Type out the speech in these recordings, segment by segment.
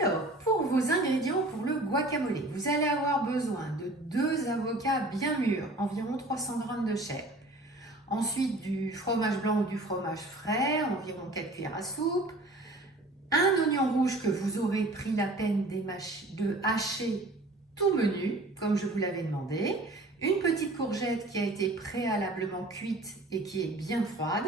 Alors, pour vos ingrédients pour le guacamole, vous allez avoir besoin de 2 avocats bien mûrs, environ 300 g de chair. Ensuite, du fromage blanc ou du fromage frais, environ 4 cuillères à soupe. Un oignon rouge que vous aurez pris la peine de hacher tout menu, comme je vous l'avais demandé. Une petite courgette qui a été préalablement cuite et qui est bien froide.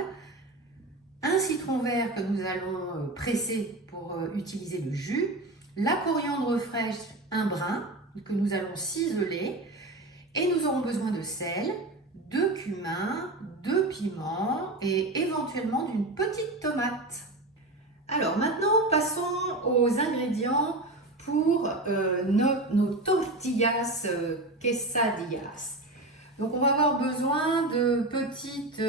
Un citron vert que nous allons presser pour utiliser le jus. La coriandre fraîche, un brin que nous allons ciseler. Et nous aurons besoin de sel, de cumin, de piment et éventuellement d'une petite tomate. Alors maintenant, passons aux ingrédients pour nos tortillas quesadillas. Donc on va avoir besoin de petites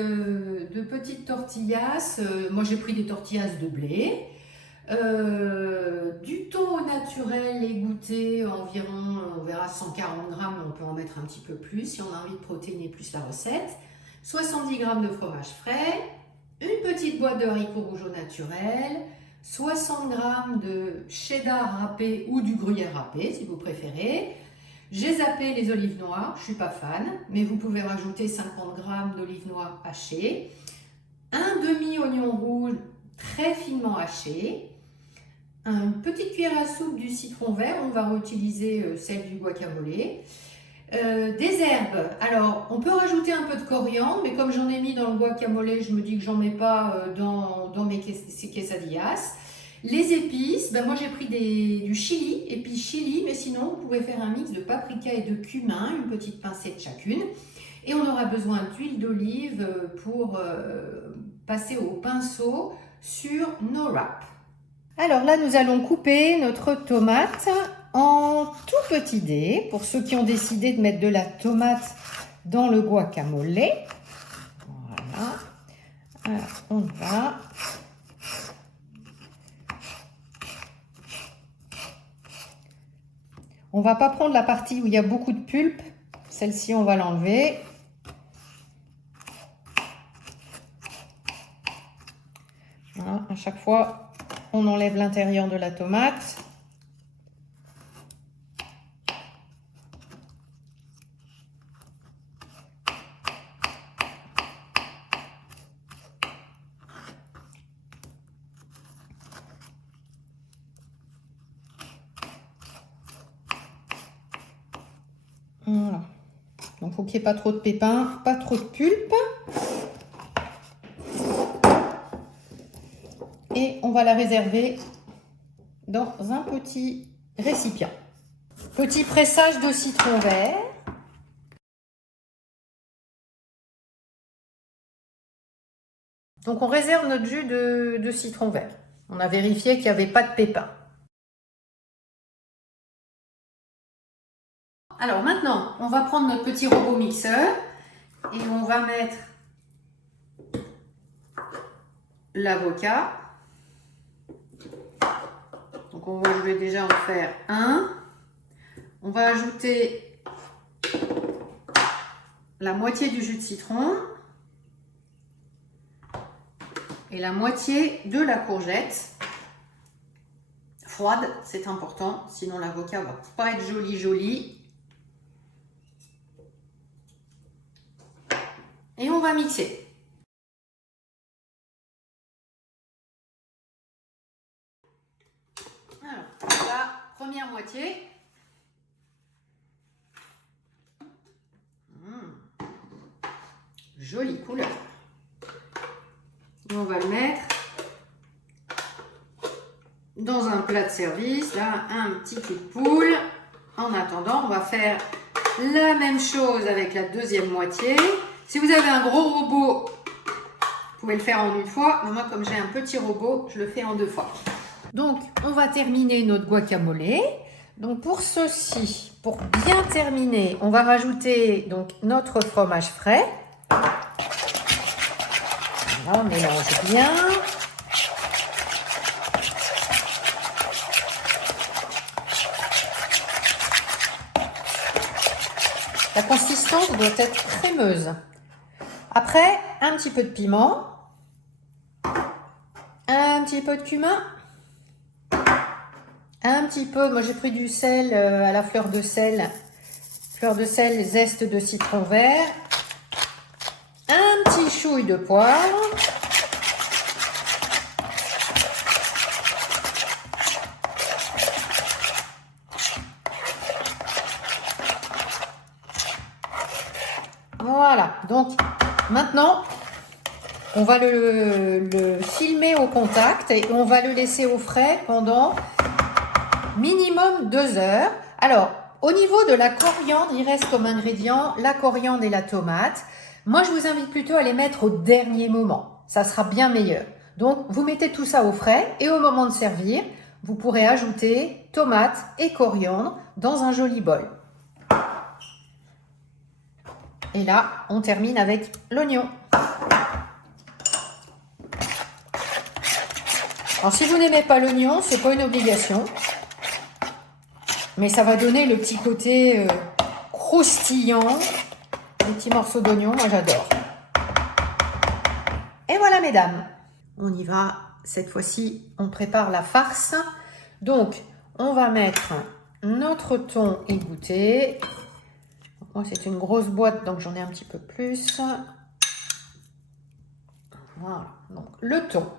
tortillas. Moi j'ai pris des tortillas de blé. Du thon au naturel égoutté, environ, on verra 140 g, mais on peut en mettre un petit peu plus si on a envie de protéiner plus la recette. 70 g de fromage frais, une petite boîte de haricots rouges au naturel, 60 g de cheddar râpé ou du gruyère râpé si vous préférez. J'ai zappé les olives noires, je ne suis pas fan, mais vous pouvez rajouter 50 g d'olives noires hachées, un demi-oignon rouge très finement haché, une petite cuillère à soupe du citron vert, on va réutiliser celle du guacamole. Des herbes, alors on peut rajouter un peu de coriandre, mais comme j'en ai mis dans le guacamole, je me dis que j'en mets pas dans mes quesadillas. Les épices, ben moi j'ai pris du chili, épices chili, mais sinon vous pouvez faire un mix de paprika et de cumin, une petite pincée de chacune. Et on aura besoin d'huile d'olive pour passer au pinceau sur nos wraps. Alors là, nous allons couper notre tomate en tout petits dés, pour ceux qui ont décidé de mettre de la tomate dans le guacamole. Voilà. Alors, on va. On va pas prendre la partie où il y a beaucoup de pulpe. Celle-ci, on va l'enlever. Voilà, à chaque fois, on enlève l'intérieur de la tomate. Voilà. Donc, il faut qu'il n'y ait pas trop de pépins, pas trop de pulpe. Et on va la réserver dans un petit récipient. Petit pressage de citron vert. Donc on réserve notre jus de citron vert. On a vérifié qu'il n'y avait pas de pépins. Alors maintenant, on va prendre notre petit robot mixeur et on va mettre l'avocat. Donc je vais déjà en faire un. On va ajouter la moitié du jus de citron et la moitié de la courgette. Froide, c'est important, sinon l'avocat va pas être joli. Et on va mixer. Alors, la première moitié. Jolie couleur. Et on va le mettre dans un plat de service. Là, un petit coup de poule. En attendant, on va faire la même chose avec la deuxième moitié. Si vous avez un gros robot, vous pouvez le faire en une fois. Mais moi, comme j'ai un petit robot, je le fais en 2 fois. Donc, on va terminer notre guacamole. Donc, pour ceci, pour bien terminer, on va rajouter donc notre fromage frais. Voilà, on mélange bien. La consistance doit être crémeuse. Après, un petit peu de piment, un petit peu de cumin, un petit peu, moi j'ai pris du sel à la fleur de sel, zeste de citron vert, un petit chouille de poivre, voilà. Donc maintenant, on va le filmer au contact et on va le laisser au frais pendant minimum 2 heures. Alors, au niveau de la coriandre, il reste comme ingrédient la coriandre et la tomate. Moi, je vous invite plutôt à les mettre au dernier moment. Ça sera bien meilleur. Donc, vous mettez tout ça au frais et au moment de servir, vous pourrez ajouter tomate et coriandre dans un joli bol. Et là, on termine avec l'oignon. Alors, si vous n'aimez pas l'oignon, c'est pas une obligation. Mais ça va donner le petit côté croustillant. Les petits morceaux d'oignon, moi j'adore. Et voilà mesdames, on y va. Cette fois-ci, on prépare la farce. Donc, on va mettre notre thon égoutté. Moi, c'est une grosse boîte, donc j'en ai un petit peu plus. Voilà, donc le thon.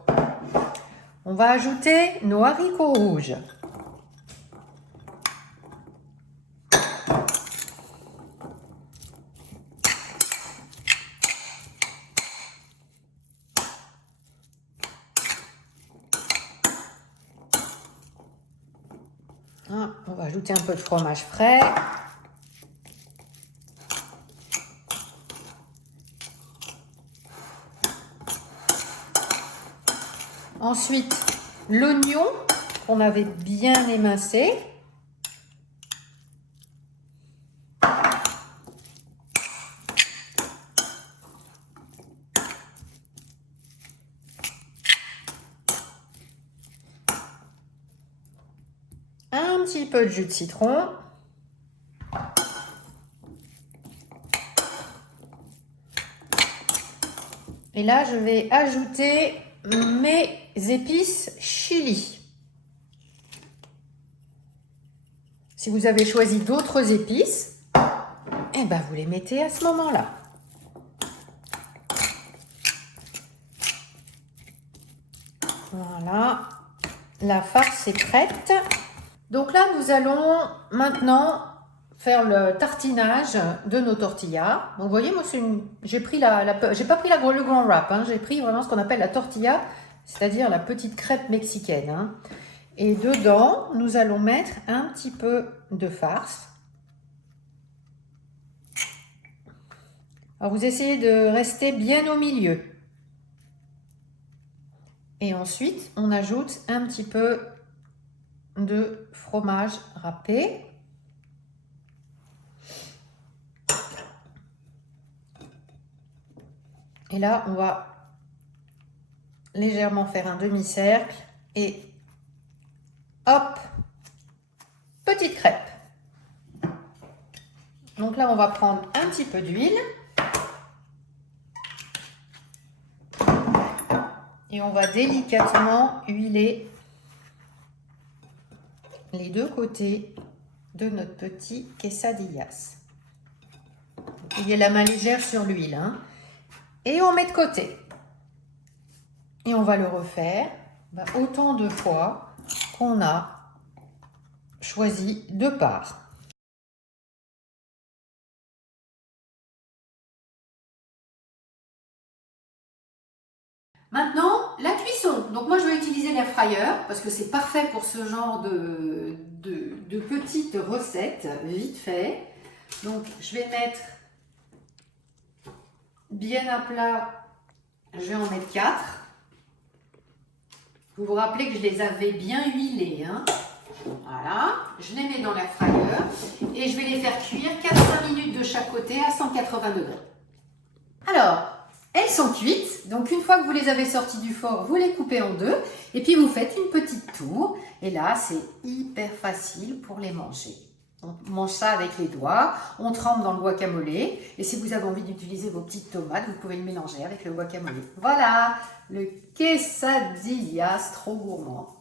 On va ajouter nos haricots rouges. On va ajouter un peu de fromage frais. Ensuite, l'oignon qu'on avait bien émincé. Un petit peu de jus de citron. Et là, je vais ajouter mes épices chili. Si vous avez choisi d'autres épices, eh ben vous les mettez à ce moment-là. Voilà, la farce est prête. Donc là, nous allons maintenant faire le tartinage de nos tortillas. Donc vous voyez, moi, j'ai pris j'ai pas pris le grand wrap, hein, j'ai pris vraiment ce qu'on appelle la tortilla, c'est-à-dire la petite crêpe mexicaine. Hein. Et dedans, nous allons mettre un petit peu de farce. Alors vous essayez de rester bien au milieu. Et ensuite, on ajoute un petit peu de fromage râpé. Et là, on va légèrement faire un demi-cercle et hop, petite crêpe. Donc là, on va prendre un petit peu d'huile et on va délicatement huiler les deux côtés de notre petit quesadillas. Il y a la main légère sur l'huile, hein. Et on met de côté. Et on va le refaire autant de fois qu'on a choisi de parts. Maintenant, la cuisson. Donc moi, je vais utiliser l'air fryer parce que c'est parfait pour ce genre de petites recettes vite fait. Donc, je vais mettre bien à plat. Je vais en mettre 4. Vous vous rappelez que je les avais bien huilés. Hein. Voilà. Je les mets dans l'air fryer et je vais les faire cuire 4-5 minutes de chaque côté à 180 degrés. Alors, elles sont cuites, donc une fois que vous les avez sorties du four, vous les coupez en deux et puis vous faites une petite tour. Et là, c'est hyper facile pour les manger. On mange ça avec les doigts, on trempe dans le guacamole et si vous avez envie d'utiliser vos petites tomates, vous pouvez le mélanger avec le guacamole. Voilà, le quesadillas trop gourmand.